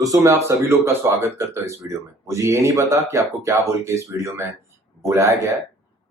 दोस्तों मैं आप सभी लोग का स्वागत करता हूँ इस वीडियो में। मुझे ये नहीं पता कि आपको क्या बोल के इस वीडियो में बुलाया गया है,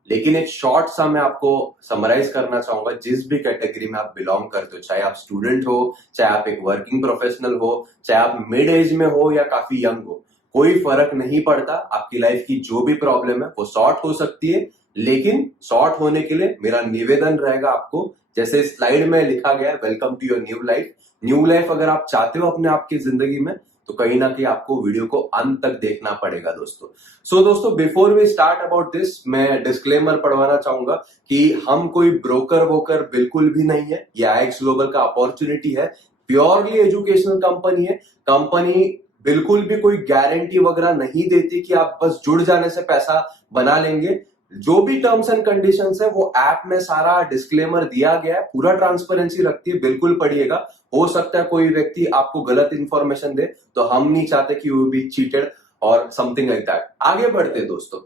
लेकिन एक शॉर्ट सा मैं आपको समराइज करना चाहूंगा। जिस भी कैटेगरी में आप बिलोंग करते हो, चाहे आप स्टूडेंट हो, चाहे आप एक वर्किंग प्रोफेशनल हो, चाहे आप मिड एज में हो या काफी यंग हो, कोई फर्क नहीं पड़ता। आपकी लाइफ की जो भी प्रॉब्लम है वो सॉर्ट हो सकती है, लेकिन सॉर्ट होने के लिए मेरा निवेदन रहेगा आपको, जैसे स्लाइड में लिखा गया है, welcome to your new life. New life अगर आप चाहते हो अपने आप की जिंदगी में, तो कहीं ना कहीं आपको वीडियो को अंत तक देखना पड़ेगा दोस्तों। दोस्तों before we start about this, मैं डिस्क्लेमर पढ़वाना चाहूंगा कि हम कोई ब्रोकर वोकर बिल्कुल भी नहीं है। ये आईएक्स ग्लोबल का अपॉर्चुनिटी है, प्योरली एजुकेशनल कंपनी है। कंपनी बिल्कुल भी कोई गारंटी वगैरह नहीं देती कि आप बस जुड़ जाने से पैसा बना लेंगे। जो भी टर्म्स एंड कंडीशंस है वो ऐप में सारा डिस्क्लेमर दिया गया है, पूरा ट्रांसपेरेंसी रखती है, बिल्कुल पढ़िएगा। हो सकता है कोई व्यक्ति आपको गलत इंफॉर्मेशन दे, तो हम नहीं चाहते कि यू बी चीटेड और समथिंग लाइक दैट। आगे बढ़ते दोस्तों,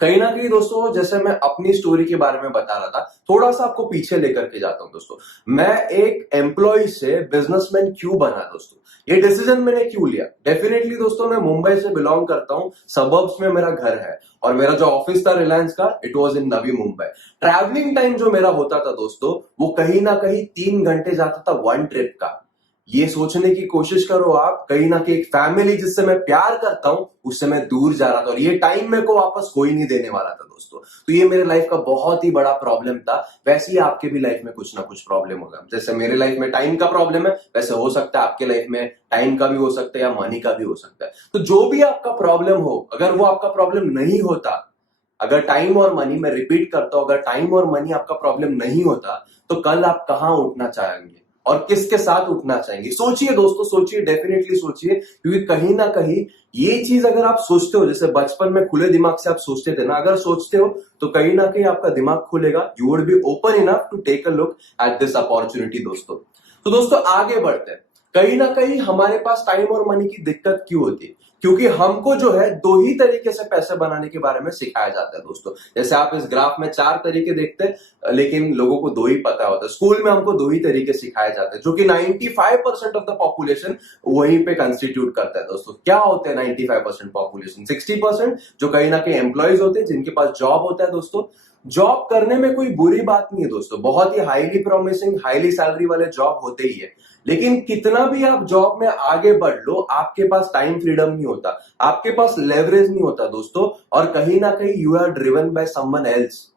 कहीं ना कहीं दोस्तों, जैसे मैं अपनी स्टोरी के बारे में बता रहा था, थोड़ा सा आपको पीछे लेकर के जाता हूं दोस्तों। मैं एक एम्प्लॉय से बिजनेसमैन क्यों बना दोस्तों, ये डिसीजन मैंने क्यों लिया। डेफिनेटली दोस्तों, मैं मुंबई से बिलोंग करता हूं, सबर्ब्स में मेरा घर है, और मेरा जो ऑफिस था रिलायंस का, it was in Navi Mumbai. Travelling time जो मेरा होता था दोस्तों, वो कहीं ना कहीं 3 घंटे जाता था वन ट्रिप का। ये सोचने की कोशिश करो आप, कहीं ना कहीं एक फैमिली जिससे मैं प्यार करता हूं उससे मैं दूर जा रहा था, और ये टाइम मेरे को वापस कोई नहीं देने वाला था दोस्तों। तो ये मेरे लाइफ का बहुत ही बड़ा प्रॉब्लम था। वैसे ही आपके भी लाइफ में कुछ ना कुछ प्रॉब्लम होगा। जैसे मेरे लाइफ में टाइम का प्रॉब्लम है, वैसे हो सकता है आपके लाइफ में टाइम का भी हो सकता है या मनी का भी हो सकता है। तो जो भी आपका प्रॉब्लम हो, अगर वो आपका प्रॉब्लम नहीं होता, अगर टाइम और मनी, मैं रिपीट करता हूं, अगर टाइम और मनी आपका प्रॉब्लम नहीं होता, तो कल आप कहां उठना चाहेंगे और किसके साथ उठना चाहेंगे। सोचिए दोस्तों, सोचिए, डेफिनेटली सोचिए, क्योंकि कहीं ना कहीं ये चीज अगर आप सोचते हो, जैसे बचपन में खुले दिमाग से आप सोचते थे ना, अगर सोचते हो तो कहीं ना कहीं आपका दिमाग खुलेगा। You would be open enough to take a look at this opportunity दोस्तों। तो दोस्तों आगे बढ़ते हैं। कहीं ना कहीं हमारे पास टाइम और मनी की दिक्कत क्यों होती है? क्योंकि हमको जो है दो ही तरीके से पैसे बनाने के बारे में सिखाया जाता है दोस्तों। जैसे आप इस ग्राफ में 4 तरीके देखते हैं, लेकिन लोगों को 2 ही पता होता है। स्कूल में हमको 2 ही तरीके सिखाए जाते हैं, जो कि 95% ऑफ द पॉपुलेशन वहीं पे कंस्टिट्यूट करता है दोस्तों। क्या होते हैं 95% पॉपुलेशन? 60% जो कहीं ना कहीं एम्प्लॉयज होते हैं, जिनके पास जॉब होता है दोस्तों। जॉब करने में कोई बुरी बात नहीं है दोस्तों, बहुत ही हाईली प्रोमिसिंग, हाईली सैलरी वाले जॉब होते ही है। लेकिन कितना भी आप जॉब में आगे बढ़ लो, आपके पास टाइम फ्रीडम नहीं होता, आपके पास लेवरेज नहीं होता दोस्तों, और कहीं ना कहीं you are driven by someone else.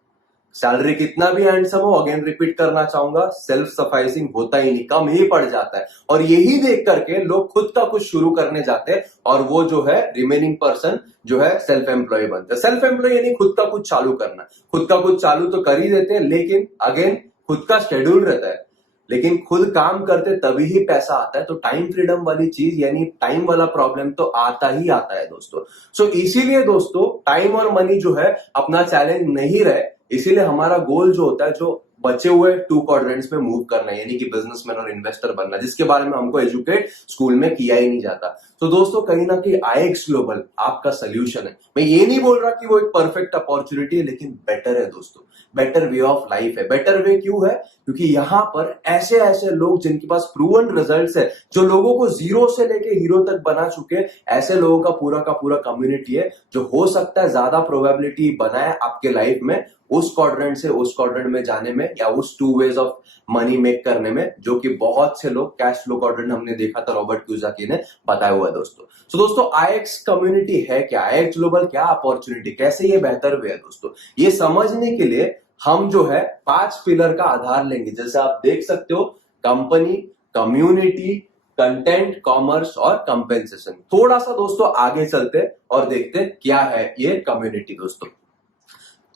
Salary कितना भी हैंडसम हो, अगेन रिपीट करना चाहूंगा, सेल्फ सफाइसिंग होता ही नहीं, कम ही पड़ जाता है। और यही देख करके लोग खुद का कुछ शुरू करने जाते हैं, और वो जो है रिमेनिंग पर्सन जो है सेल्फ एम्प्लॉय बनता है। सेल्फ एम्प्लॉय यानी खुद का कुछ चालू करना। खुद का कुछ चालू तो कर ही देते हैं, लेकिन अगेन खुद का शेड्यूल रहता है, लेकिन खुद काम करते तभी ही पैसा आता है। तो टाइम फ्रीडम वाली चीज यानी टाइम वाला प्रॉब्लम तो आता ही आता है दोस्तों। इसीलिए दोस्तों टाइम और मनी जो है अपना चैलेंज नहीं रहे, इसीलिए हमारा गोल जो होता है, जो बचे हुए 2 क्वाड्रेंट्स में मूव करना है, यानी कि बिजनेसमैन और इन्वेस्टर बनना, जिसके बारे में हमको एजुकेट स्कूल में किया ही नहीं जाता। तो दोस्तों कहीं ना कहीं आईएक्स ग्लोबल आपका सोल्यूशन है। मैं ये नहीं बोल रहा कि वो एक परफेक्ट अपॉर्चुनिटी है, लेकिन बेटर है दोस्तों, बेटर वे ऑफ लाइफ है। बेटर वे क्यों है? क्योंकि यहां पर ऐसे ऐसे लोग जिनके पास प्रूवन रिजल्ट्स है, जो लोगों को जीरो से लेके हीरो तक बना चुके, ऐसे लोगों का पूरा कम्युनिटी है, जो हो सकता है ज्यादा प्रोबेबिलिटी बनाए आपके लाइफ में उस क्वाड्रेंट से उस क्वाड्रेंट में जाने में, या उस 2 वेज ऑफ मनी मेक करने में, जो कि बहुत से लोग कैश फ्लो क्वाड्रेंट हमने देखा था, रॉबर्ट कियोसाकी ने बताया हुआ है दोस्तों। दोस्तों आईएक्स कम्युनिटी है क्या, आईएक्स ग्लोबल क्या अपॉर्चुनिटी, कैसे ये बेहतर वे है दोस्तों, ये समझने के लिए हम जो है 5 पिलर का आधार लेंगे। जैसे आप देख सकते हो, कंपनी, कम्युनिटी, कंटेंट, कॉमर्स और कंपेंसेशन। थोड़ा सा दोस्तों आगे चलते और देखते क्या है ये कम्युनिटी दोस्तों।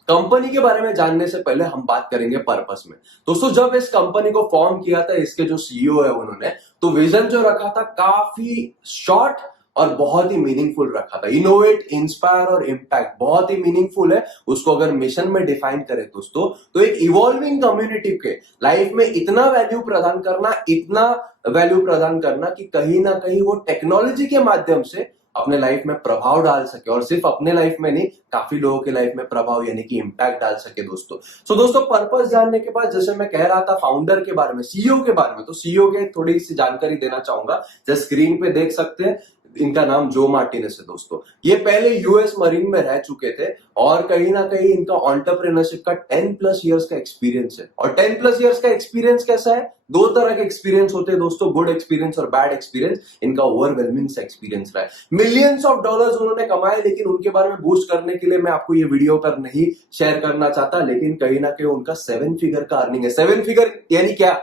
कंपनी के बारे में जानने से पहले हम बात करेंगे पर्पस में। दोस्तों जब इस कंपनी को फॉर्म किया था, इसके जो सीईओ है उन्होंने तो विजन जो रखा था काफी शॉर्ट और बहुत ही मीनिंगफुल रखा था। इनोवेट, इंस्पायर और इम्पैक्ट बहुत ही मीनिंगफुल है। उसको अगर मिशन में डिफाइन करें दोस्तों, तो एक इवॉल्विंग कम्युनिटी के लाइफ में इतना वैल्यू प्रदान करना, इतना वैल्यू प्रदान करना कि कहीं ना कहीं वो टेक्नोलॉजी के माध्यम से अपने लाइफ में प्रभाव डाल सके, और सिर्फ अपने लाइफ में नहीं, काफी लोगों के लाइफ में प्रभाव यानी कि इंपैक्ट डाल सके दोस्तों। दोस्तों पर्पस जानने के बाद, जैसे मैं कह रहा था फाउंडर के बारे में, सीईओ के बारे में, तो सीईओ के थोड़ी सी जानकारी देना चाहूंगा। जैसे स्क्रीन पे देख सकते हैं, इनका नाम जो मार्टिनेस है दोस्तों। ये पहले यूएस मरीन में रह चुके थे और कहीं ना कहीं इनका एंटरप्रेन्योरशिप का 10+ इयर्स का एक्सपीरियंस है। और 10+ इयर्स का एक्सपीरियंस कैसा है? दो तरह के एक्सपीरियंस होते हैं दोस्तों, गुड एक्सपीरियंस और बैड एक्सपीरियंस। इनका ओवरवेलमिंग सा एक्सपीरियंस रहा है, मिलियंस ऑफ डॉलर्स उन्होंने कमाए, लेकिन उनके बारे में बूस्ट करने के लिए मैं आपको ये वीडियो पर नहीं शेयर करना चाहता। लेकिन कहीं ना कहीं उनका 7 फिगर का अर्निंग है। 7 फिगर यानी क्या?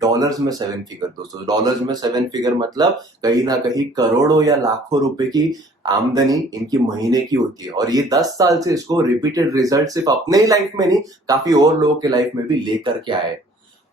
डॉलर्स में 7 फिगर दोस्तों। डॉलर्स में 7 फिगर मतलब कहीं ना कहीं करोड़ों या लाखों रुपए की आमदनी इनकी महीने की होती है। और ये 10 साल से इसको रिपीटेड रिजल्ट सिर्फ अपने ही लाइफ में नहीं, काफी और लोगों के लाइफ में भी लेकर के आए।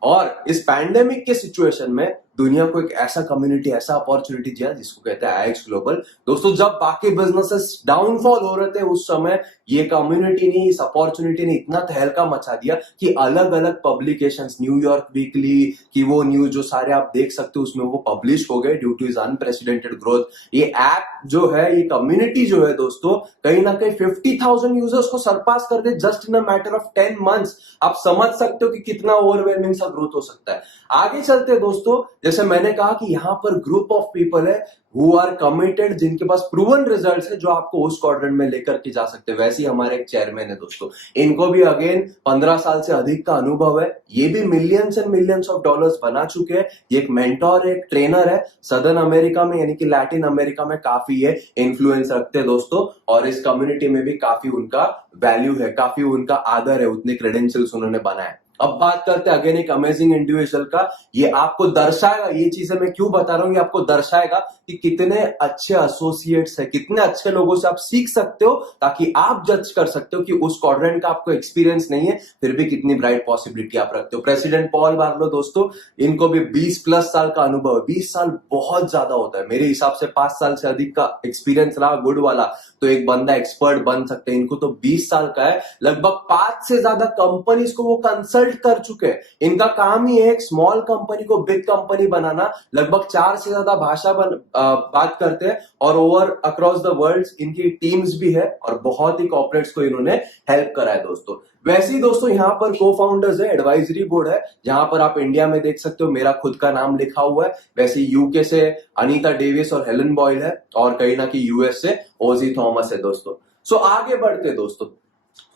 और इस पैंडेमिक के सिचुएशन में दुनिया को एक ऐसा कम्युनिटी, ऐसा अपॉर्चुनिटी दिया जिसको कहते हैं IX ग्लोबल। दोस्तों जब बाकी बिजनेसेस डाउनफॉल हो रहे थे उस समय ये कम्युनिटी ने, इस अपॉर्चुनिटी ने इतना तहलका मचा दिया कि अलग अलग पब्लिकेशंस, न्यूयॉर्क वीकली की वो न्यूज जो सारे आप देख सकते हो उसमें वो पब्लिश हो गए due two is unprecedented growth. ये ऐप जो है, ये कम्युनिटी जो है दोस्तों, कहीं ना कहीं 50,000 यूजर्स को सरपास कर they just in a matter of 10 months. आप समझ सकते हो कि कितना ओवरवेलमिंग सा ग्रोथ हो सकता है। आगे चलते हैं दोस्तों, जैसे मैंने कहा कि यहां पर ग्रुप ऑफ पीपल है हु आर कमिटेड, जिनके पास प्रूवन रिजल्ट्स है जो आपको उस क्वाड्रेंट में लेकर के जा सकते हैं। वैसे ही हमारे एक चेयरमैन है दोस्तों, इनको भी अगेन 15 साल से अधिक का अनुभव है। ये भी millions and millions of dollars बना चुके हैं। ये एक मेंटोर है, एक ट्रेनर है। सदर्न अमेरिका में यानी कि लैटिन अमेरिका में काफी ये इन्फ्लुएंस रखते हैं दोस्तों, और इस कम्युनिटी में भी काफी उनका वैल्यू है, काफी उनका आदर है, उतने क्रेडेंशियल्स उन्होंने बनाए। अब बात करते हैं अगेन एक अमेजिंग इंडिविजुअल का। ये आपको दर्शाएगा, ये चीजें मैं क्यों बता रहा हूं, ये आपको दर्शाएगा कि कितने अच्छे एसोसिएट्स है, कितने अच्छे लोगों से आप सीख सकते हो, ताकि आप जज कर सकते हो कि उस क्वाड्रेंट का आपको एक्सपीरियंस नहीं है फिर भी कितनी ब्राइट पॉसिबिलिटी आप रखते हो। प्रेसिडेंट पॉल बार्लो दोस्तों, इनको भी 20+ साल का अनुभव है। 20 साल बहुत ज्यादा होता है, मेरे हिसाब से 5 साल से अधिक का एक्सपीरियंस रहा गुड वाला तो एक बंदा एक्सपर्ट बन सकते हैं। इनको तो 20 साल का है। लगभग 5 से ज्यादा कंपनीज को वो कंसल्ट कर चुके हैं। इनका काम ही है एक स्मॉल कंपनी को बिग कंपनी बनाना। लगभग 4 से ज्यादा भाषा बात करते हैं और ओवर अक्रॉस द वर्ल्ड इनकी टीम्स भी है और बहुत ही कॉर्पोरेट्स को इन्होंने हेल्प करा है दोस्तों। वैसे ही दोस्तों यहाँ पर को फाउंडर्स है, एडवाइजरी बोर्ड है, जहां पर आप इंडिया में देख सकते हो मेरा खुद का नाम लिखा हुआ है। वैसे यूके से अनीता डेविस और हेलन बॉयल है, और कहीं ना कहीं यूएस से ओजी थॉमस है दोस्तों। सो आगे बढ़ते दोस्तों,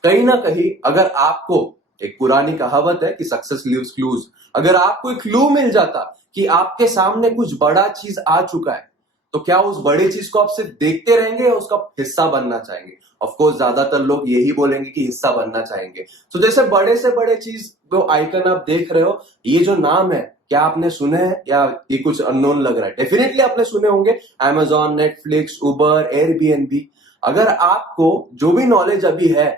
कहीं ना कहीं अगर आपको, एक पुरानी कहावत है कि सक्सेस लीव्स क्लूज, अगर आपको एक क्लू मिल जाता कि आपके सामने कुछ बड़ा चीज आ चुका है, तो क्या उस बड़ी चीज को आप सिर्फ देखते रहेंगे या उसका हिस्सा बनना चाहेंगे? ऑफ कोर्स ज्यादातर लोग यही बोलेंगे कि हिस्सा बनना चाहेंगे। तो जैसे बड़े से बड़े चीज जो आइकन आप देख रहे हो, ये जो नाम है, क्या आपने सुने हैं या ये कुछ अननोन लग रहा है? डेफिनेटली आपने सुने होंगे, Amazon, नेटफ्लिक्स, उबर, एयरबीएनबी। अगर आपको जो भी नॉलेज अभी है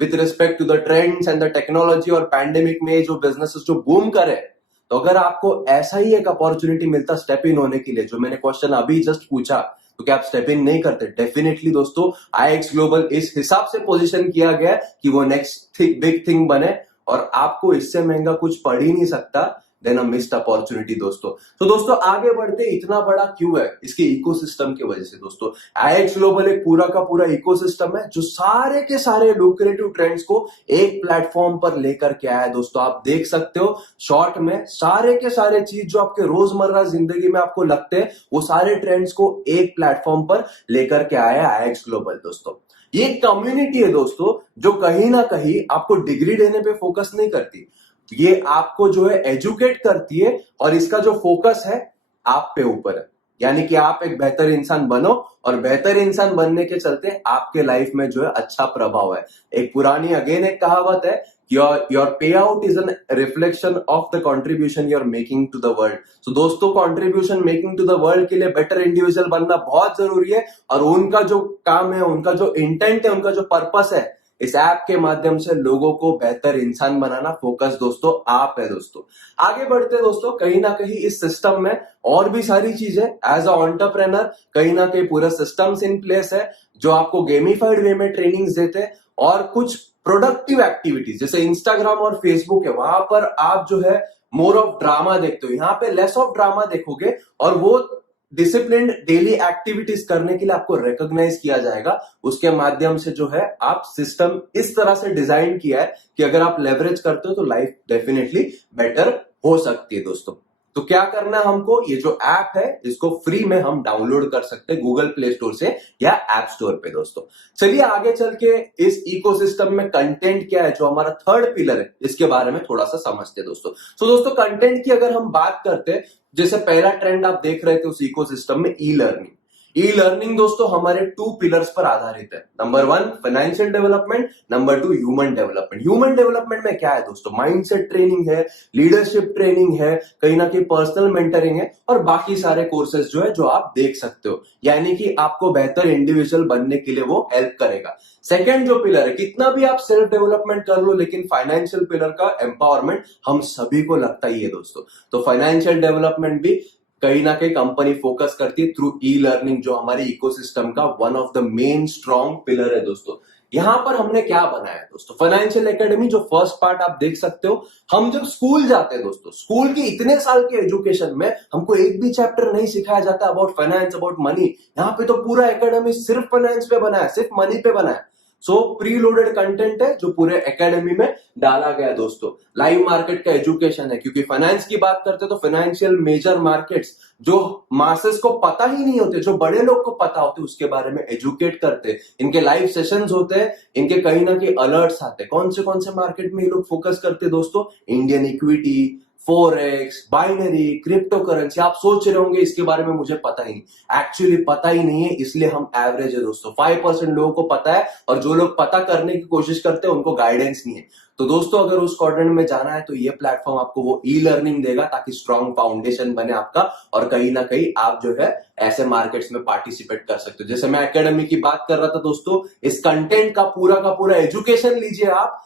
with respect to the trends and the technology और पैंडेमिक में जो बिजनेसेस जो बूम करे, तो अगर आपको ऐसा ही एक अपॉर्चुनिटी मिलता स्टेप इन होने के लिए, जो मैंने क्वेश्चन अभी जस्ट पूछा, तो क्या आप स्टेप इन नहीं करते? डेफिनेटली दोस्तों, IX ग्लोबल इस हिसाब से पोजीशन किया गया कि वो नेक्स्ट बिग थिंग बने, और आपको इससे महंगा कुछ पड़ ही नहीं सकता देन अ मिस्ड अपॉर्चुनिटी दोस्तों। तो दोस्तों आगे बढ़ते, इतना बड़ा क्यों है? इसके इकोसिस्टम की वजह से दोस्तों। IX ग्लोबल एक पूरा का पूरा इकोसिस्टम है जो सारे के सारे लुक्रेटिव ट्रेंड्स को एक प्लेटफॉर्म पर लेकर के आया है दोस्तों। आप देख सकते हो शॉर्ट में सारे के सारे चीज जो आपके रोजमर्रा जिंदगी में आपको लगते हैं, वो सारे ट्रेंड्स को एक प्लेटफॉर्म पर लेकर के आया है IX ग्लोबल दोस्तों। ये कम्युनिटी है दोस्तों जो कहीं ना कहीं आपको डिग्री देने पे फोकस नहीं करती, ये आपको जो है एजुकेट करती है, और इसका जो फोकस है आप पे ऊपर है। यानी कि आप एक बेहतर इंसान बनो, और बेहतर इंसान बनने के चलते आपके लाइफ में जो है अच्छा प्रभाव है। एक पुरानी अगेन एक कहावत है, your payout is an reflection of the contribution you are making to the world. तो दोस्तों contribution making to the world के लिए बेटर इंडिविजुअल बनना बहुत जरूरी है, और उनका जो काम है, उनका जो इंटेंट है, उनका जो पर्पस है, इस ऐप के माध्यम से लोगों को बेहतर इंसान बनाना, फोकस दोस्तों आप है दोस्तों। आगे बढ़ते दोस्तों, कहीं ना कहीं इस सिस्टम में और भी सारी चीजें एज अ एंटरप्रेन्योर, कहीं ना कहीं पूरा सिस्टम्स इन प्लेस है जो आपको गेमिफाइड वे में ट्रेनिंग्स देते हैं, और कुछ प्रोडक्टिव एक्टिविटीज जैसे इंस्टाग्राम और फेसबुक है, वहां पर आप जो है मोर ऑफ ड्रामा देखते हो, यहाँ पे लेस ऑफ ड्रामा देखोगे, और वो डिसिप्लिन्ड डेली एक्टिविटीज करने के लिए आपको रिकॉग्नाइज किया जाएगा। उसके माध्यम से जो है आप सिस्टम इस तरह से डिजाइन किया है कि अगर आप लेवरेज करते हो तो लाइफ डेफिनेटली बेटर हो सकती है दोस्तों। तो क्या करना है हमको, ये जो ऐप है इसको फ्री में हम डाउनलोड कर सकते हैं गूगल प्ले स्टोर से या ऐप स्टोर पे दोस्तों। चलिए आगे चल के इस इकोसिस्टम में कंटेंट क्या है, जो हमारा थर्ड पिलर है, इसके बारे में थोड़ा सा समझते हैं दोस्तों। तो दोस्तों कंटेंट की अगर हम बात करते हैं, जैसे पहला ट्रेंड आप देख रहे थे उस इकोसिस्टम में, ई लर्निंग। ई लर्निंग दोस्तों हमारे 2 पिलर्स पर आधारित है। Number 1 financial development, number 2 human development. Human development में क्या है दोस्तों, माइंडसेट ट्रेनिंग है, लीडरशिप ट्रेनिंग है, कहीं ना कहीं पर्सनल मेंटरिंग है और बाकी सारे कोर्सेज जो है जो आप देख सकते हो, यानी कि आपको बेहतर इंडिविजुअल बनने के लिए वो हेल्प करेगा। सेकेंड जो पिलर है, कितना भी आप सेल्फ डेवलपमेंट कर लो, लेकिन फाइनेंशियल पिलर का एम्पावरमेंट हम सभी को लगता ही है दोस्तों। तो फाइनेंशियल डेवलपमेंट भी कहीं ना कहीं कंपनी फोकस करती है थ्रू ई लर्निंग, जो हमारे इकोसिस्टम का one of the main strong pillar है दोस्तों। यहां पर हमने क्या बनाया है दोस्तों, फाइनेंशियल एकेडमी, जो फर्स्ट पार्ट आप देख सकते हो। हम जब स्कूल जाते हैं दोस्तों, स्कूल की इतने साल के एजुकेशन में हमको एक भी चैप्टर नहीं सिखाया जाता अबाउट फाइनेंस, अबाउट मनी। यहाँ पे तो पूरा एकेडमी सिर्फ फाइनेंस पे बना है, सिर्फ मनी पे बना है। सो प्री लोडेड कंटेंट है जो पूरे एकेडमी में डाला गया दोस्तों। लाइव मार्केट का एजुकेशन है, क्योंकि फाइनेंस की बात करते हैं तो फाइनेंशियल मेजर मार्केट्स जो मासेस को पता ही नहीं होते, जो बड़े लोग को पता होते, उसके बारे में एजुकेट करते हैं। इनके लाइव सेशंस होते हैं, इनके कहीं ना कहीं अलर्ट्स आते हैं। कौन से मार्केट में ये लोग फोकस करते हैं दोस्तों, Indian equity, forex, binary, crypto currency. आप सोच रहे होंगे इसके बारे में मुझे पता ही नहीं, एक्चुअली पता ही नहीं है, इसलिए हम एवरेज है दोस्तों। 5% लोगों को पता है और जो लोग पता करने की कोशिश करते हैं उनको गाइडेंस नहीं है। तो दोस्तों अगर उस क्वाड्रेंट में जाना है तो ये प्लेटफॉर्म आपको वो ई लर्निंग देगा, ताकि स्ट्रॉन्ग फाउंडेशन बने आपका और कहीं ना कहीं आप जो है ऐसे मार्केट्स में पार्टिसिपेट कर सकते हो। जैसे मैं एकेडमी की बात कर रहा था दोस्तों, इस कंटेंट का पूरा एजुकेशन लीजिए आप,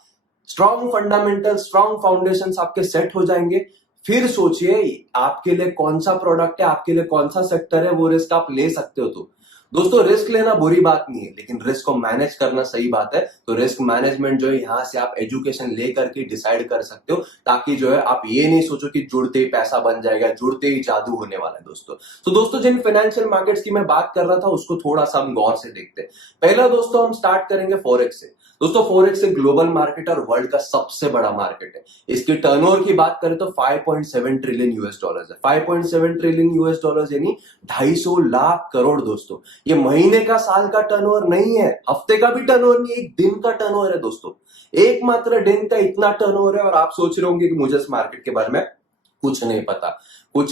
स्ट्रॉन्ग फंडामेंटल, स्ट्रॉन्ग फाउंडेशंस आपके सेट हो जाएंगे। फिर सोचिए आपके लिए कौन सा प्रोडक्ट है, आपके लिए कौन सा सेक्टर है, वो रिस्क आप ले सकते हो। तो दोस्तों रिस्क लेना बुरी बात नहीं है, लेकिन रिस्क को मैनेज करना सही बात है। तो रिस्क मैनेजमेंट जो है यहां से आप एजुकेशन लेकर के डिसाइड कर सकते हो, ताकि जो है आप ये नहीं सोचो कि जुड़ते ही पैसा बन जाएगा, जुड़ते ही जादू होने वाला है दोस्तों। तो दोस्तों जिन फाइनेंशियल मार्केट्स की मैं बात कर रहा था उसको थोड़ा सा हम गौर से देखते हैं। पहला दोस्तों हम स्टार्ट करेंगे फॉरेक्स से। दोस्तों फॉरेक्स एक ग्लोबल मार्केट और वर्ल्ड का सबसे बड़ा मार्केट है। इसकी टर्नओवर की बात करें तो 5.7 ट्रिलियन यूएस डॉलर्स है। 5.7 ट्रिलियन यूएस डॉलर्स यानी 250 लाख करोड़ दोस्तों। ये महीने का, साल का टर्नओवर नहीं है, हफ्ते का भी टर्नओवर नहीं, एक दिन का टर्नओवर है दोस्तों। एक मात्र दिन का इतना टर्नओवर है। और आप सोच रहे होंगे कि मुझे इस मार्केट के बारे में कुछ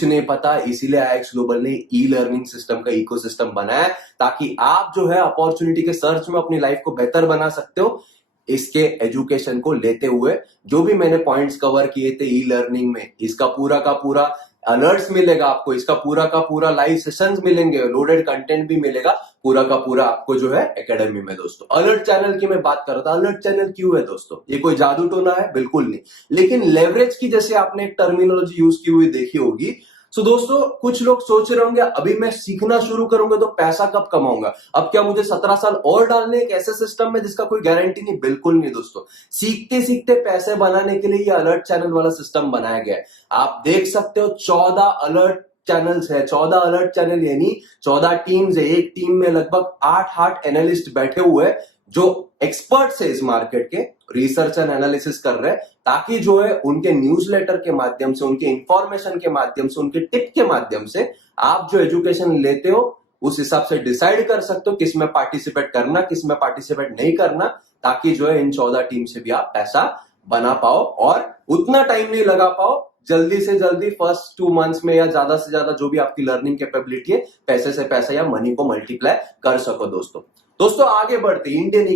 नहीं पता, इसीलिए आईएक्स ग्लोबल ने ई लर्निंग सिस्टम का इकोसिस्टम बनाया, ताकि आप जो है अपॉर्चुनिटी के सर्च में अपनी लाइफ को बेहतर बना सकते हो। इसके एजुकेशन को लेते हुए जो भी मैंने पॉइंट्स कवर किए थे ई लर्निंग में, इसका पूरा का पूरा अलर्ट्स मिलेगा आपको, इसका पूरा का पूरा लाइव सेशंस मिलेंगे, लोडेड कंटेंट भी मिलेगा पूरा का पूरा आपको जो है एकेडमी में दोस्तों। अलर्ट चैनल की मैं बात कर रहा था। अलर्ट चैनल क्यों है दोस्तों, ये कोई जादू टोना है? बिल्कुल नहीं। लेकिन लेवरेज की जैसे आपने एक टर्मिनोलॉजी यूज की हुई देखी होगी। सो दोस्तों कुछ लोग सोच रहे होंगे अभी मैं सीखना शुरू करूंगा तो पैसा कब कमाऊंगा, अब क्या मुझे 17 साल और डालने एक ऐसे सिस्टम में जिसका कोई गारंटी नहीं? बिल्कुल नहीं दोस्तों। सीखते सीखते पैसे बनाने के लिए ये अलर्ट चैनल वाला सिस्टम बनाया गया है। आप देख सकते हो 14 अलर्ट चैनल्स है। 14 अलर्ट चैनल यानी 14 टीम्स है। एक टीम में लगभग 8 एनालिस्ट बैठे हुए हैं जो एक्सपर्ट्स है इस मार्केट के, रिसर्च एंड एनालिसिस कर रहे हैं, ताकि जो है उनके न्यूज़लेटर के माध्यम से, उनके इंफॉर्मेशन के माध्यम से, उनके टिप के माध्यम से आप जो एजुकेशन लेते हो उस हिसाब से डिसाइड कर सकते हो किस में पार्टिसिपेट करना, किस में पार्टिसिपेट नहीं करना, ताकि जो है इन 14 टीम से भी आप पैसा बना पाओ और उतना टाइम नहीं लगा पाओ, जल्दी से जल्दी फर्स्ट 2 मंथ्स में या ज्यादा से ज्यादा जो भी आपकी लर्निंग कैपेबिलिटी है, पैसे से पैसा या मनी को मल्टीप्लाई कर सको दोस्तों आगे बढ़ते इंडियन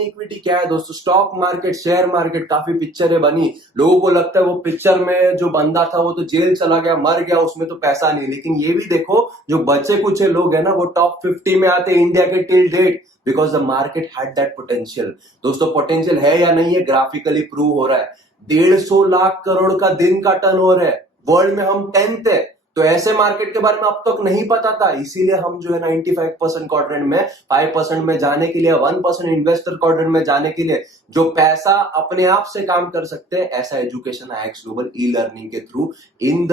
इक्विटी क्या है दोस्तों? Stock market, share market. काफी पिक्चरें बनी, लोगों को लगता है वो पिक्चर में जो बंदा था वो तो जेल चला गया, मर गया, उसमें तो पैसा नहीं। लेकिन ये भी देखो जो बचे कुछ लोग है ना वो टॉप 50 में आते इंडिया के till date, because the market had that potential. दोस्तों पोटेंशियल है या नहीं है, ग्राफिकली प्रूव हो रहा है। 150 लाख करोड़ का दिन का टर्नओवर है, वर्ल्ड में हम 10th है। तो ऐसे मार्केट के बारे में अब तक नहीं पता था, इसीलिए हम जो है 95% क्वाड्रेंट में 5% में जाने के लिए, 1% इन्वेस्टर क्वाड्रेंट में जाने के लिए, जो पैसा अपने आप से काम कर सकते हैं, ऐसा education IX global e learning के through in the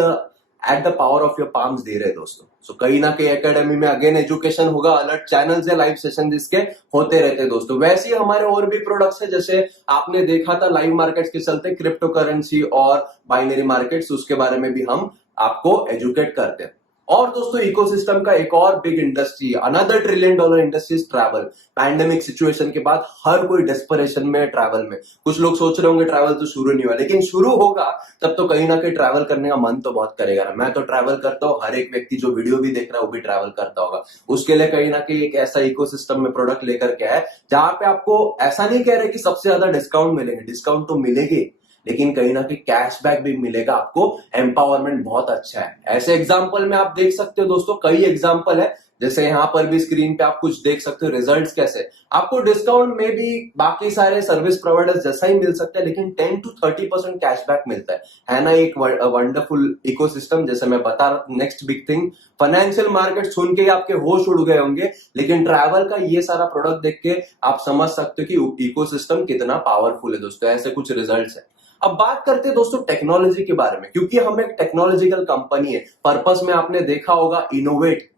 at the power of your palms दे रहे हैं दोस्तों। सो कहीं ना कहीं एकेडमी में अगेन एजुकेशन होगा, अलर्ट चैनल्स है, लाइव सेशन जिसके होते रहते हैं दोस्तों। वैसे ही हमारे और भी प्रोडक्ट्स है, जैसे आपने देखा था लाइव मार्केट्स के चलते क्रिप्टो करेंसी और बाइनरी मार्केट्स, उसके बारे में भी हम आपको एजुकेट करते हैं। और दोस्तों इकोसिस्टम का एक और big industry, another $1 trillion industry is travel. Pandemic situation के बाद हर कोई डेस्परेशन में है ट्रैवल में। कुछ लोग सोच रहे होंगे ट्रैवल तो शुरू नहीं हुआ, लेकिन शुरू होगा तब तो कहीं ना कहीं ट्रैवल करने का मन तो बहुत करेगा ना। मैं तो ट्रैवल करता हूँ, हर एक व्यक्ति जो वीडियो भी देख रहा है वो भी ट्रैवल करता होगा। उसके लिए कहीं ना कहीं एक ऐसा इकोसिस्टम में प्रोडक्ट लेकर के है जहां पे आपको ऐसा नहीं कह रहे कि सबसे ज्यादा डिस्काउंट मिलेंगे, डिस्काउंट तो मिलेगी, लेकिन कहीं ना कहीं कैशबैक भी मिलेगा आपको। एम्पावरमेंट बहुत अच्छा है। ऐसे एग्जांपल में आप देख सकते हो दोस्तों, कई एग्जांपल है, जैसे यहां पर भी स्क्रीन पे आप कुछ देख सकते हो रिजल्ट्स कैसे। आपको डिस्काउंट में भी बाकी सारे सर्विस प्रोवाइडर्स जैसा ही मिल सकता है, लेकिन 10 to 30% कैशबैक मिलता है ना। एक वंडरफुल इकोसिस्टम, जैसे मैं बता रहा। Next big thing, financial market सुन के ही आपके होश उड़ गए होंगे, लेकिन ट्रैवल का ये सारा प्रोडक्ट देख के आप समझ सकते हो कि इकोसिस्टम कितना पावरफुल है दोस्तों। ऐसे कुछ रिजल्ट्स है। अब बात करते हैं दोस्तों टेक्नोलॉजी के बारे में, क्योंकि हम एक टेक्नोलॉजिकल कंपनी है। पर्पस में आपने देखा होगा इनोवेट,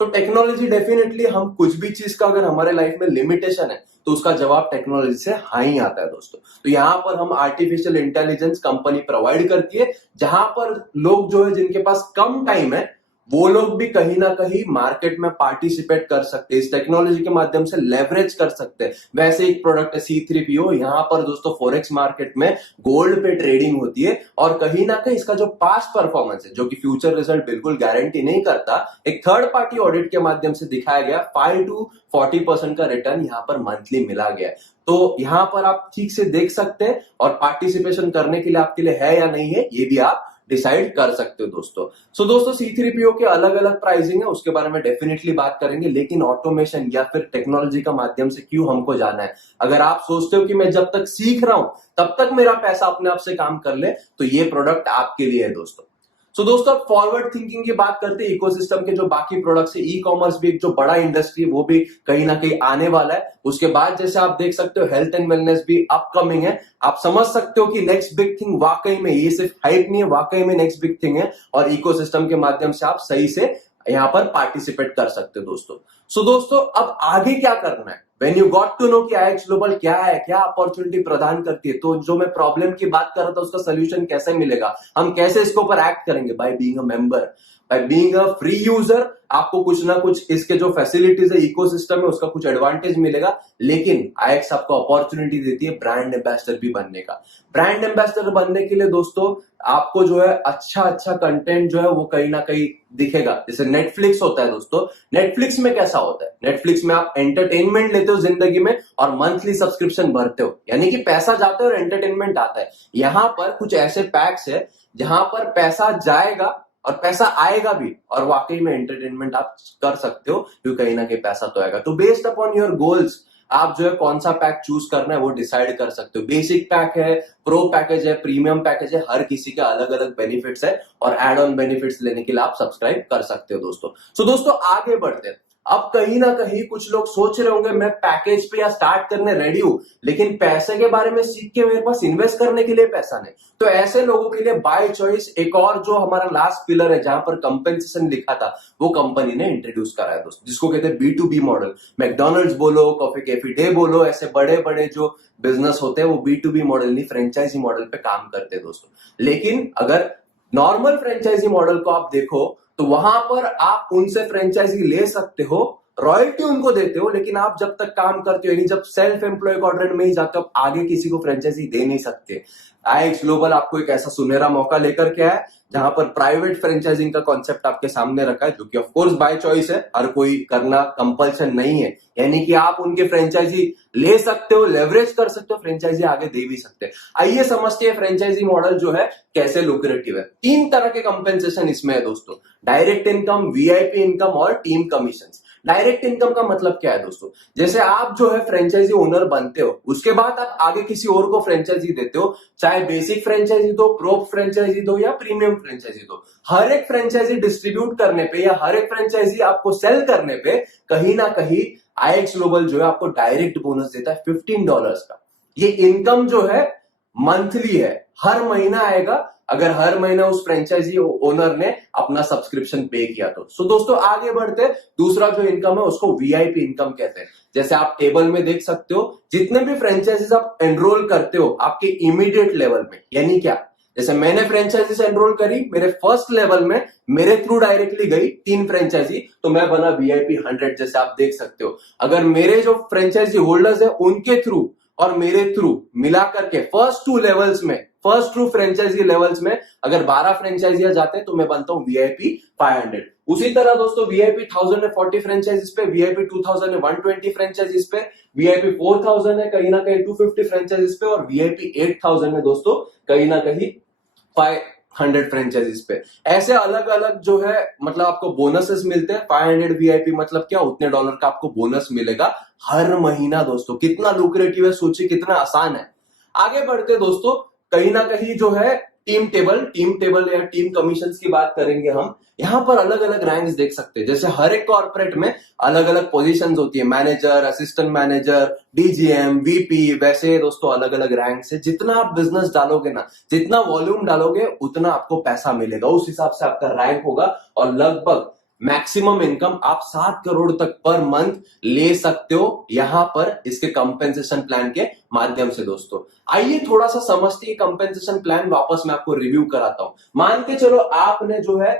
तो टेक्नोलॉजी डेफिनेटली, हम कुछ भी चीज का अगर हमारे लाइफ में लिमिटेशन है तो उसका जवाब टेक्नोलॉजी से हाँ ही आता है दोस्तों। तो यहाँ पर हम आर्टिफिशियल इंटेलिजेंस कंपनी प्रोवाइड करती है, जहां पर लोग जो है जिनके पास कम टाइम है वो लोग भी कहीं ना कहीं मार्केट में पार्टिसिपेट कर सकते हैं, इस टेक्नोलॉजी के माध्यम से लेवरेज कर सकते हैं। वैसे एक प्रोडक्ट है C3PO, यहाँ पर दोस्तों फॉरेक्स मार्केट में गोल्ड पे ट्रेडिंग होती है, और कहीं ना कहीं इसका जो पास्ट परफॉर्मेंस है, जो कि फ्यूचर रिजल्ट बिल्कुल गारंटी नहीं करता, एक थर्ड पार्टी ऑडिट के माध्यम से दिखाया गया 5 to 40% का रिटर्न यहाँ पर मंथली मिला गया है। तो यहाँ पर आप ठीक से देख सकते हैं, और पार्टिसिपेशन करने के लिए आपके लिए है या नहीं है ये भी आप डिसाइड कर सकते हो दोस्तों। सो दोस्तों C3PO के अलग अलग प्राइसिंग है, उसके बारे में डेफिनेटली बात करेंगे, लेकिन ऑटोमेशन या फिर टेक्नोलॉजी का माध्यम से क्यों हमको जाना है। अगर आप सोचते हो कि मैं जब तक सीख रहा हूं तब तक मेरा पैसा अपने आप से काम कर ले, तो ये प्रोडक्ट आपके लिए है दोस्तों। सो दोस्तों अब फॉरवर्ड थिंकिंग की बात करते हैं, इकोसिस्टम के जो बाकी प्रोडक्ट्स है, ई कॉमर्स भी एक जो बड़ा इंडस्ट्री है वो भी कहीं ना कहीं आने वाला है। उसके बाद जैसे आप देख सकते हो हेल्थ एंड वेलनेस भी अपकमिंग है। आप समझ सकते हो कि नेक्स्ट बिग थिंग वाकई में, ये सिर्फ हाइप नहीं है, वाकई में नेक्स्ट बिग थिंग है, और इकोसिस्टम के माध्यम से आप सही से यहाँ पर पार्टिसिपेट कर सकते हो दोस्तों। सो दोस्तों अब आगे क्या करना है, When you got to know कि IX ग्लोबल क्या है, क्या अपॉर्चुनिटी प्रदान करती है, तो जो मैं प्रॉब्लम की बात कर रहा था उसका सोल्यूशन कैसे मिलेगा, हम कैसे इसके ऊपर एक्ट करेंगे, by being a member, by being a free user. आपको कुछ ना कुछ इसके जो फैसिलिटीज है, इकोसिस्टम है, उसका कुछ एडवांटेज मिलेगा, लेकिन IX आपको अपॉर्चुनिटी देती है ब्रांड एम्बेसडर भी बनने का। ब्रांड एम्बेसडर बनने के लिए दोस्तों आपको जो है अच्छा कंटेंट जो है वो कहीं ना कहीं दिखेगा। जैसे नेटफ्लिक्स होता है दोस्तों, नेटफ्लिक्स में कैसा होता है, नेटफ्लिक्स में आप एंटरटेनमेंट लेते हो जिंदगी में और मंथली सब्सक्रिप्शन भरते हो, यानी कि पैसा जाता है और एंटरटेनमेंट आता है। यहां पर कुछ ऐसे पैक्स है जहां पर पैसा जाएगा और पैसा आएगा भी, और वाकई में एंटरटेनमेंट आप कर सकते हो, क्योंकि कहीं ना कहीं पैसा तो आएगा। तो बेस्ड अपॉन योर गोल्स आप जो है कौन सा पैक चूज करना है वो डिसाइड कर सकते हो। बेसिक पैक है, प्रो पैकेज है, प्रीमियम पैकेज है, हर किसी के अलग अलग बेनिफिट्स है, और एड ऑन बेनिफिट्स लेने के लिए आप सब्सक्राइब कर सकते हो दोस्तों। सो दोस्तों आगे बढ़ते हैं। अब कहीं ना कहीं कुछ लोग सोच रहे होंगे मैं पैकेज पे या स्टार्ट करने रेडी हूं, लेकिन पैसे के बारे में सीख के मेरे पास इन्वेस्ट करने के लिए पैसा नहीं। तो ऐसे लोगों के लिए बाय चॉइस एक और जो हमारा लास्ट पिलर है जहां पर कंपेंसेशन लिखा था, वो कंपनी ने इंट्रोड्यूस करा है दोस्तों, जिसको कहते हैं B2B मॉडल। मैकडॉनल्ड्स बोलो, कॉफी कैफे डे बोलो, ऐसे बड़े बड़े जो बिजनेस होते हैं वो B2B मॉडल नहीं, फ्रेंचाइजी मॉडल पे काम करते हैं दोस्तों। लेकिन अगर नॉर्मल फ्रेंचाइजी मॉडल को आप देखो तो वहां पर आप उनसे फ्रेंचाइजी ले सकते हो, रॉयल्टी उनको देते हो, लेकिन आप जब तक काम करते हो, यानी जब सेल्फ एम्प्लॉय क्वाड्रेंट में ही जाते हो, आप आगे किसी को फ्रेंचाइजी दे नहीं सकते। IX ग्लोबल आपको एक ऐसा सुनहरा मौका लेकर के आया जहां पर प्राइवेट फ्रेंचाइजिंग का कॉन्सेप्ट आपके सामने रखा है, जो कि ऑफ कोर्स बाय चॉइस है, हर कोई करना कंपल्सन नहीं है। यानी कि आप उनके फ्रेंचाइजी ले सकते हो, लेवरेज कर सकते हो, फ्रेंचाइजी आगे दे भी सकते हैं। आइए समझते हैं फ्रेंचाइजी मॉडल जो है कैसे लुक्रेटिव है। 3 तरह के कंपेंसेशन इसमें है दोस्तों, डायरेक्ट इनकम, VIP इनकम और टीम कमीशन। डायरेक्ट इनकम का मतलब क्या है दोस्तों, जैसे आप जो है फ्रेंचाइजी ओनर बनते हो, उसके बाद आप आगे किसी और को फ्रेंचाइजी देते हो, चाहे बेसिक फ्रेंचाइजी दो, प्रो फ्रेंचाइजी दो या प्रीमियम फ्रेंचाइजी दो। हर एक फ्रेंचाइजी डिस्ट्रीब्यूट करने पे या हर एक फ्रेंचाइजी आपको सेल करने पे कहीं ना कहीं IX ग्लोबल जो है आपको डायरेक्ट बोनस देता है $15 का। ये इनकम जो है मंथली है, हर महीना आएगा, अगर हर महीने उस फ्रेंचाइजी ओनर ने अपना सब्सक्रिप्शन पे किया तो। सो दोस्तों आगे बढ़ते, दूसरा जो इनकम है उसको वीआईपी इनकम कहते हैं। जैसे आप टेबल में देख सकते हो, जितने भी फ्रेंचाइजीज आप एनरोल करते हो आपके इमीडिएट लेवल में, यानी क्या, जैसे मैंने फ्रेंचाइजीज एनरोल करी, मेरे फर्स्ट लेवल में मेरे थ्रू डायरेक्टली गई 3 फ्रेंचाइजी, तो मैं बना वीआईपी 100, जैसे आप देख सकते हो। अगर मेरे जो फ्रेंचाइजी होल्डर्स है उनके थ्रू और मेरे थ्रू मिला करके फर्स्ट 2 लेवल्स में, फर्स्ट 2 फ्रेंचाइजी लेवल्स में अगर 12 फ्रेंचाइजियां जाते हैं तो मैं बनता हूं वीआईपी 500। उसी तरह दोस्तों वीआईपी 1000 है 40 फ्रेंचाइजीज पे, वीआईपी 2000 है 120 फ्रेंचाइजीज पे, वीआईपी 4000 है कहीं ना कहीं 250 फ्रेंचाइजीज पे, और वीआईपी 8000 है दोस्तों कहीं ना कहीं 500 फ्रेंचाइजीज पे। ऐसे अलग अलग जो है मतलब आपको बोनसेस मिलते हैं। 500 वीआईपी मतलब क्या, उतने डॉलर का आपको बोनस मिलेगा हर महीना। दोस्तों कितना लुक्रेटिव है, सोचिए कितना आसान है। आगे बढ़ते दोस्तों, कहीं ना कहीं जो है टीम टेबल या टीम कमीशंस की बात करेंगे हम। यहां पर अलग अलग रैंक्स देख सकते हैं। जैसे हर एक कॉर्पोरेट में अलग अलग पोजीशंस होती है, manager, assistant manager, DGM, VP, वैसे दोस्तों अलग अलग रैंक से। जितना आप बिजनेस डालोगे ना, जितना वॉल्यूम डालोगे उतना आपको पैसा मिलेगा, उस हिसाब से आपका रैंक होगा। और लगभग मैक्सिमम इनकम आप 7 करोड़ तक पर मंथ ले सकते हो यहां पर इसके कंपेंसेशन प्लान के माध्यम से। दोस्तों आइए थोड़ा सा समझते हैं कंपेंसेशन प्लान, वापस मैं आपको रिव्यू कराता हूं। मान के चलो आपने जो है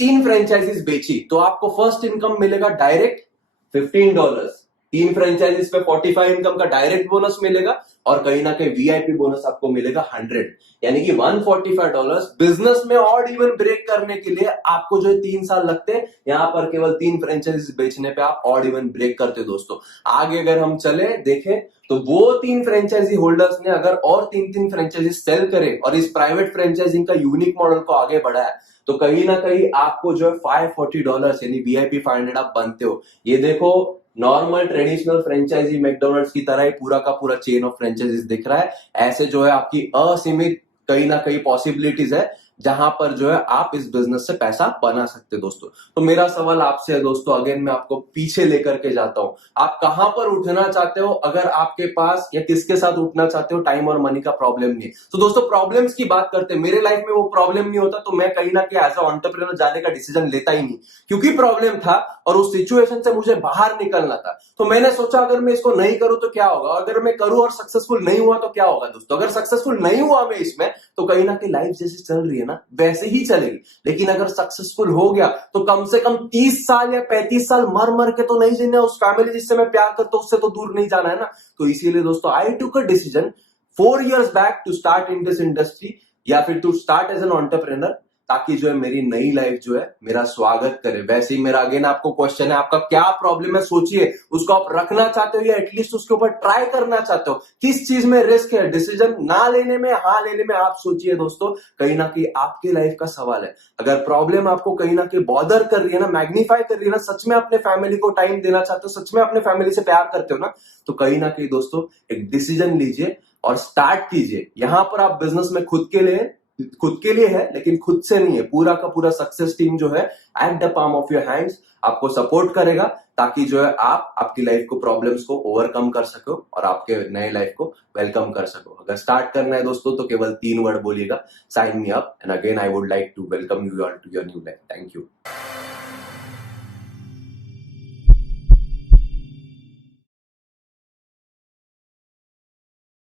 3 फ्रेंचाइजीज बेची, तो आपको फर्स्ट इनकम मिलेगा डायरेक्ट $15। 3 फ्रेंचाइजीज पे 45 इनकम का डायरेक्ट बोनस मिलेगा, और कहीं ना कहीं वीआईपी बोनस आपको मिलेगा 100, यानी कि $145। बिजनेस में ऑड इवन ब्रेक करने के लिए आपको जो 3 साल लगते हैं, यहां पर केवल 3 फ्रेंचाइजीज बेचने पे आप ऑड इवन ब्रेक करते हो। दोस्तों आगे अगर हम चले देखें तो वो 3 फ्रेंचाइजी होल्डर्स ने अगर और 3 फ्रेंचाइजी सेल करे और इस प्राइवेट फ्रेंचाइजिंग का यूनिक मॉडल को आगे बढ़ाया, तो कहीं ना कहीं आपको जो है $540 यानी वीआईपी 500 आप बनते हो। ये देखो नॉर्मल ट्रेडिशनल फ्रेंचाइजी मैकडोनल्ड्स की तरह ही पूरा का पूरा चेन ऑफ फ्रेंचाइजीज दिख रहा है। ऐसे जो है आपकी असीमित कहीं ना कहीं पॉसिबिलिटीज है जहां पर जो है आप इस बिजनेस से पैसा बना सकते हो। दोस्तों तो मेरा सवाल आपसे है दोस्तों, अगेन मैं आपको पीछे लेकर के जाता हूं, आप कहां पर उठना चाहते हो? अगर आपके पास या किसके साथ उठना चाहते हो, टाइम और मनी का प्रॉब्लम नहीं है। तो दोस्तों प्रॉब्लम्स की बात करते हैं, मेरे लाइफ में वो प्रॉब्लम नहीं होता तो मैं कहीं ना कहीं एज अ एंटरप्रेन्योर जाने का डिसीजन लेता ही नहीं, क्योंकि प्रॉब्लम था और उस सिचुएशन से मुझे बाहर निकलना था। तो मैंने सोचा अगर मैं इसको नहीं करूं तो क्या होगा, अगर मैं करूं और सक्सेसफुल नहीं हुआ तो क्या होगा। दोस्तों अगर सक्सेसफुल नहीं हुआ मैं इसमें, तो कहीं ना कहीं लाइफ जैसे चल रही है ना वैसे ही चलेगी। लेकिन अगर सक्सेसफुल हो गया तो कम से कम 30 साल या 35 साल मर मर के तो नहीं जीना, उस फैमिली जिससे मैं प्यार करता हूं उससे तो दूर नहीं जाना है ना। तो इसीलिए दोस्तों I took a decision 4 years back to start in this industry, या फिर to start as an entrepreneur, ताकि जो है मेरी नई लाइफ जो है मेरा स्वागत करे। वैसे ही मेरा अगेन आपको क्वेश्चन है, आपका क्या प्रॉब्लम है सोचिए, उसको आप रखना चाहते हो या एटलीस्ट उसके ऊपर ट्राई करना चाहते हो, किस चीज में रिस्क है, डिसीजन ना लेने में हाँ लेने में, आप सोचिए। दोस्तों कहीं ना कहीं आपकी लाइफ का सवाल है। अगर प्रॉब्लम आपको कहीं ना कहीं बॉदर कर रही है ना, मैग्नीफाई कर रही है ना, सच में अपने फैमिली को टाइम देना चाहते हो, सच में अपने फैमिली से प्यार करते हो ना, तो कहीं ना कहीं दोस्तों एक डिसीजन लीजिए और स्टार्ट कीजिए। यहां पर आप बिजनेस में खुद के लिए है, लेकिन खुद से नहीं है। पूरा का पूरा सक्सेस टीम जो है at the palm of your hands आपको सपोर्ट करेगा, ताकि जो है आप आपकी लाइफ को, प्रॉब्लम्स को ओवरकम कर सको और आपके नए लाइफ को वेलकम कर सको। अगर स्टार्ट करना है दोस्तों तो केवल 3 वर्ड बोलिएगा, sign me up, and again I would like to welcome you all to your new life. Thank you.